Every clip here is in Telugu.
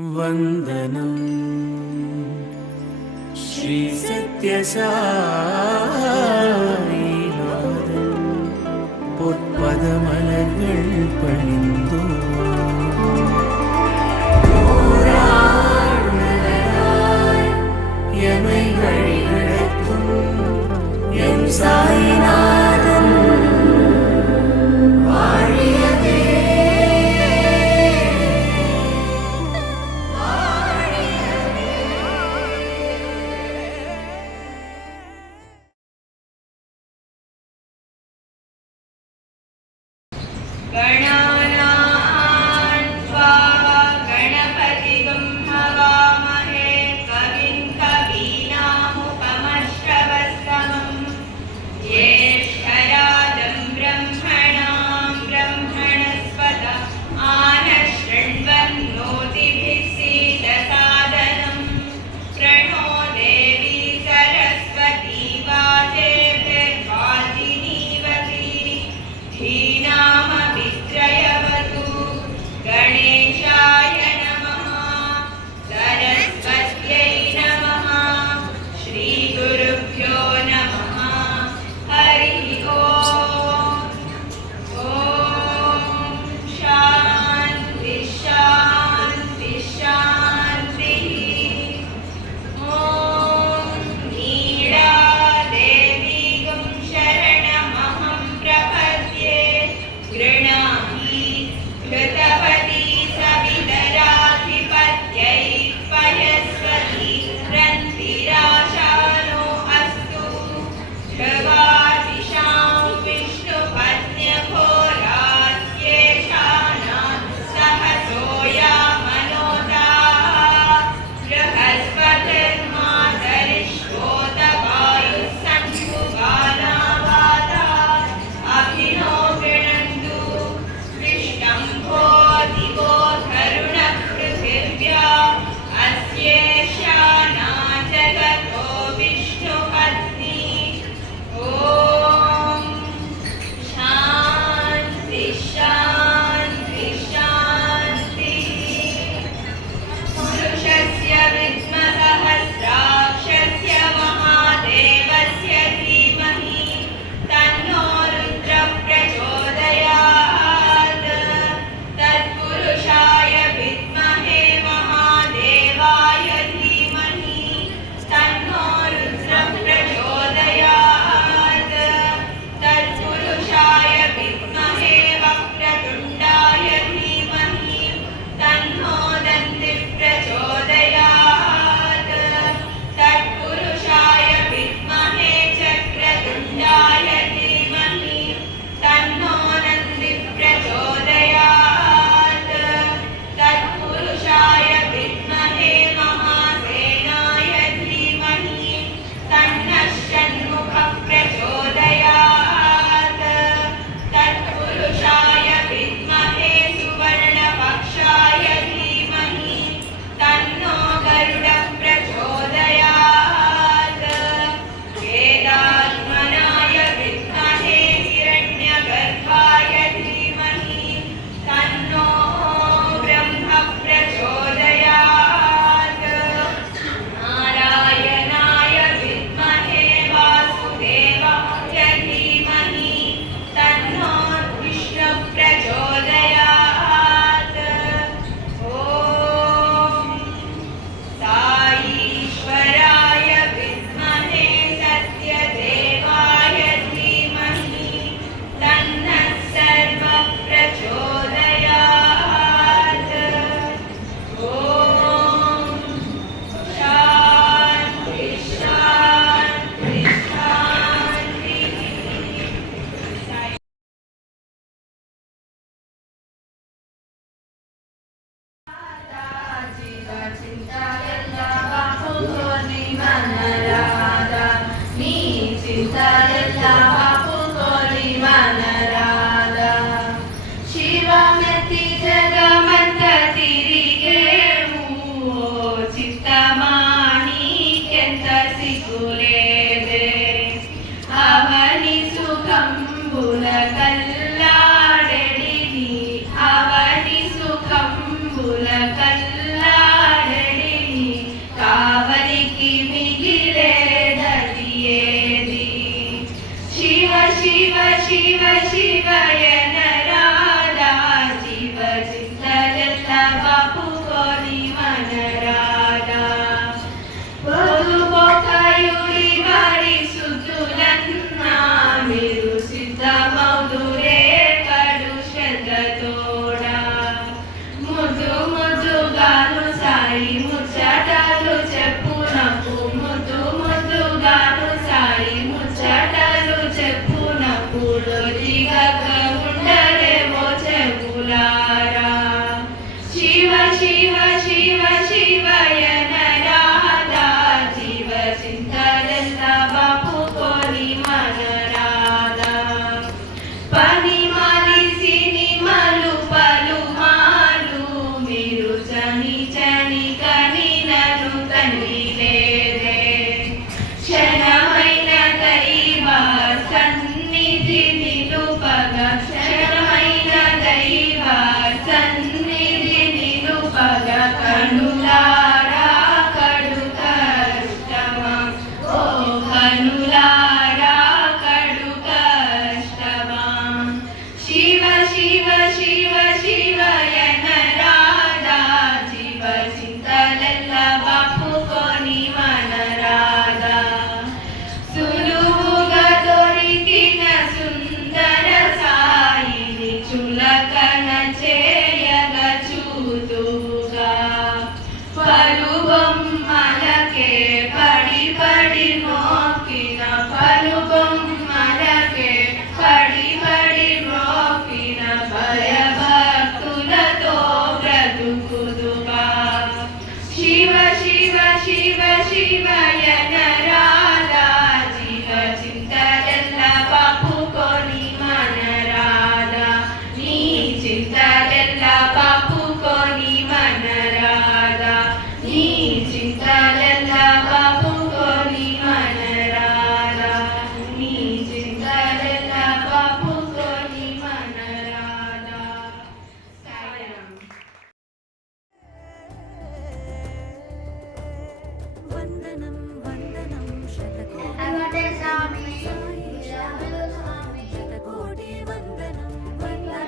वंदनम श्री सत्यसाईनाथन பொற்பதமலர்கள் பணிந்தோ எமை வழி நடத்தும் என் சாய்நாதன் வாழியவே. गणानां వందనం వందనం శతకోటి శతకోటి వందనం వందనం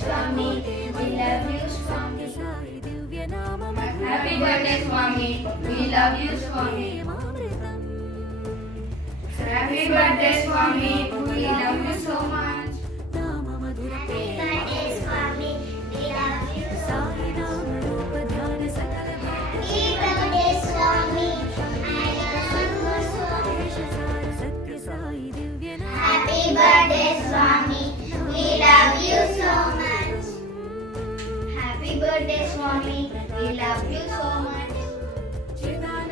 Swami, we love you, Swami. Sai దివ్య నామం Happy birthday, Swami. We love you, Swami. Amrutham Happy birthday, Swami. We love you so much. నామ మధుర birthday, Swami. We love you so Sai నామ రూప ధ్యాన సకల Happy birthday, Swami. I love you so దేశ సార సత్య సాయి దివ్య నామ Happy birthday, Swami. We love you so much. Happy birthday, Swami. We love you so much.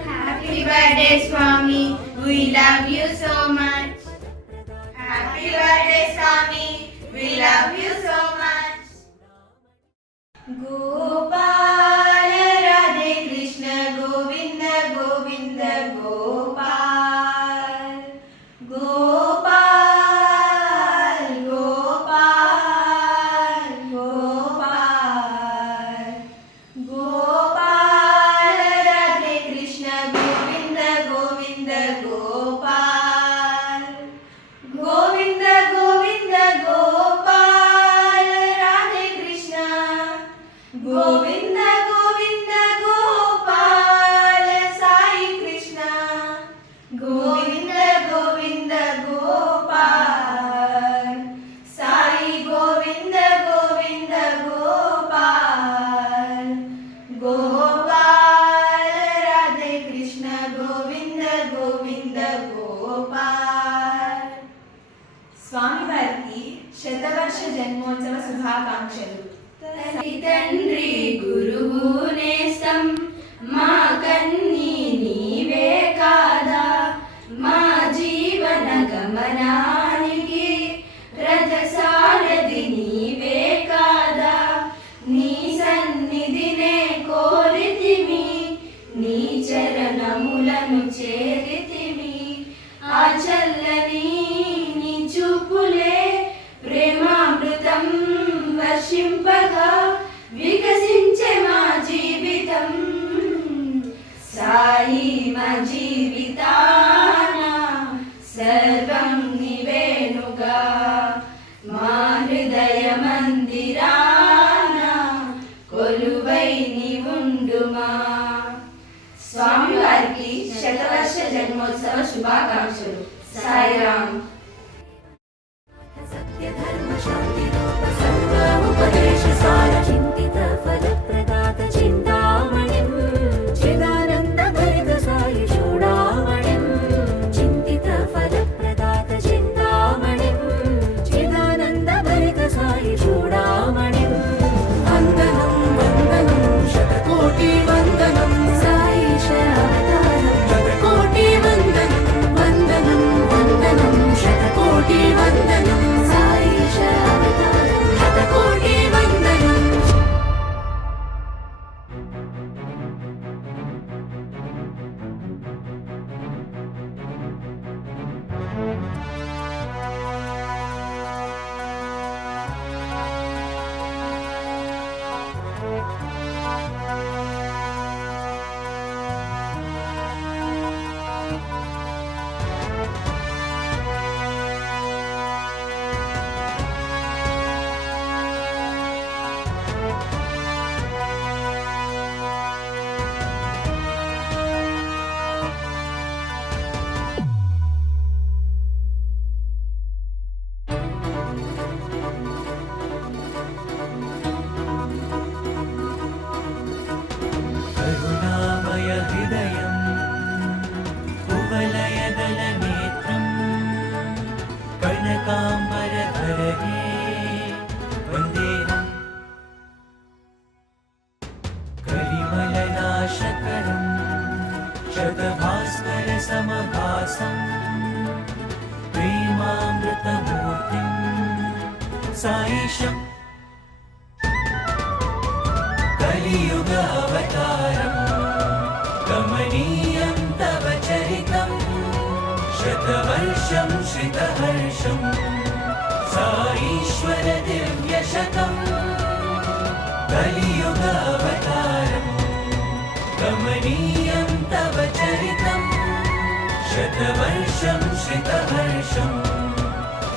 Happy birthday, Swami. We love you so much. Happy birthday, Swami. We love you so much. Gopal Radhe Krishna Govinda Govinda Gopal Gopal Gopal Gopal Gopal Radhe Krishna Govinda Govinda Gopal Govinda Govinda Gopal Radhe Krishna Govinda Govinda Gopal Sai Krishna Govinda Govinda Gopal Sai Govinda Govinda Gopal Gopal Radhe Krishna Govinda Govinda Gopal స్వామి వారికి శతవర్ష జన్మోత్సవ శుభాకాంక్షలు. తల్లి తండ్రి గురువు నేస్తం మా కన్నీ నీవే కాదా, మా జీవన గమనానికి రథసారథి నీవే కాదా, నీ సన్నిధినే కోరితిమి, నీ చరణములను చేరితిమి, ఆ చల్లని నీ చూపులే ప్రేమామృతం వర్షింపగా వికసించే మా జీవితం. సాయి మా జీవితాన సర్వం నివేనుగా, మా హృదయ మందిరాన కొలువై నీవుండుమా. స్వామి వారికి శతవర్ష జన్మోత్సవ శుభాకాంక్షలు. సాయిరామ్. సత్య ధర్మ శాంతి రూప సర్వ ఉపదేశ సార చింతిత ఫల ప్రదాత చింతామణిం చిదానంద భరిత సాయి చూడామణిం చింతిత ఫల ప్రదాత చింతామణిం చిదానంద భరిత సాయి చూడామణిం వందనం వందనం శతకోటి వందనం సాయిష అవతారం శతకోటి వందనం వందనం వందనం శతకోటి వందనం సాయిష అవతారం శతకోటి వందనం. కరుణామయ హృదయం కువలయదల నేత్రం కనకాంబరధరే వందేహం కలిమలనాశకరం శతభాస్కర సమభాసం ప్రేమామృతమూర్తిం సాయిషం కలియుగ అవతారం కమనీయం తవ చరితం శతవర్షం శ్రితహర్షం సాईश्वर दिव्यशतम् కలియుగ शतवर्षं श्रितहर्षं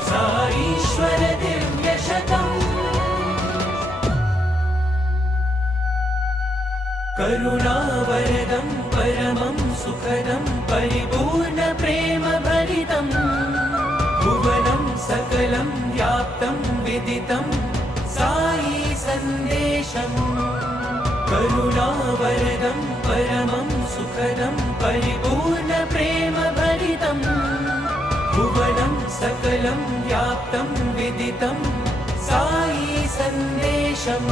साईश्वर दिव्यशतम् करुणावरदं परमं सुखदं परिपूर्णप्रेमभरितं भुवनं सकलं व्याप्तं विदितं साई सन्देशम् करुणावरदं परमं सुखदं परिपूर्णप्रेमभरितं भुवनं सकलं व्याप्तं विदितं साई सन्देशम्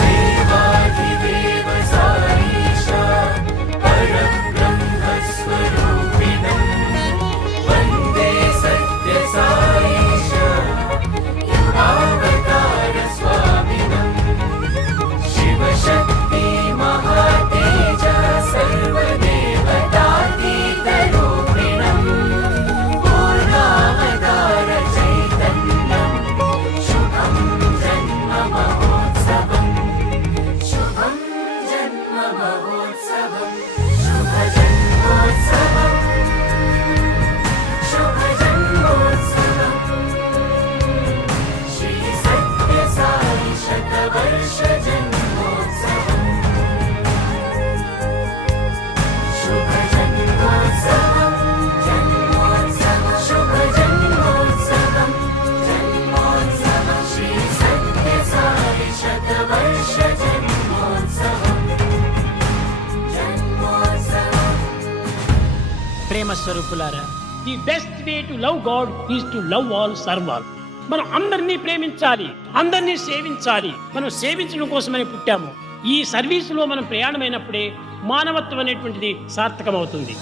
देवाधिदेव साईशा परब्रह्मस्वरूपिणं वन्दे सत्यसाईशा युगावतारस्वामिनं शिवशक्ति महातेज सर्वदेवतातीतरूपिणं पूर्णावतार चैतन्यं शुभं जन्म महोत्सवम् शुभं जन्म महोत्सवम् शुभ जन्मोत्सवम् शुभ जन्मोत्सवम् श्री सत्यसाई शतवर्ष जन्मोत्सवम् शुभ जन्मोत्सवम् जन्मोत्सवम् शुभ जन्मोत्सवम् जन्मोत्सवम् श्री सत्यसाई शतवर्ष जन्मोत्सवम् जन्मोत्सवम् ప్రేమ స్వరూపులారా, the best way to love God is to love all serve all. మనం అందరినీ ప్రేమించాలి, అందరినీ సేవించాలి. మనం సేవించడం కోసమని పుట్టాము. ఈ సర్వీసులో మనం ప్రయాణమైనప్పుడే మానవత్వం అనేటువంటిది సార్థకమవుతుంది.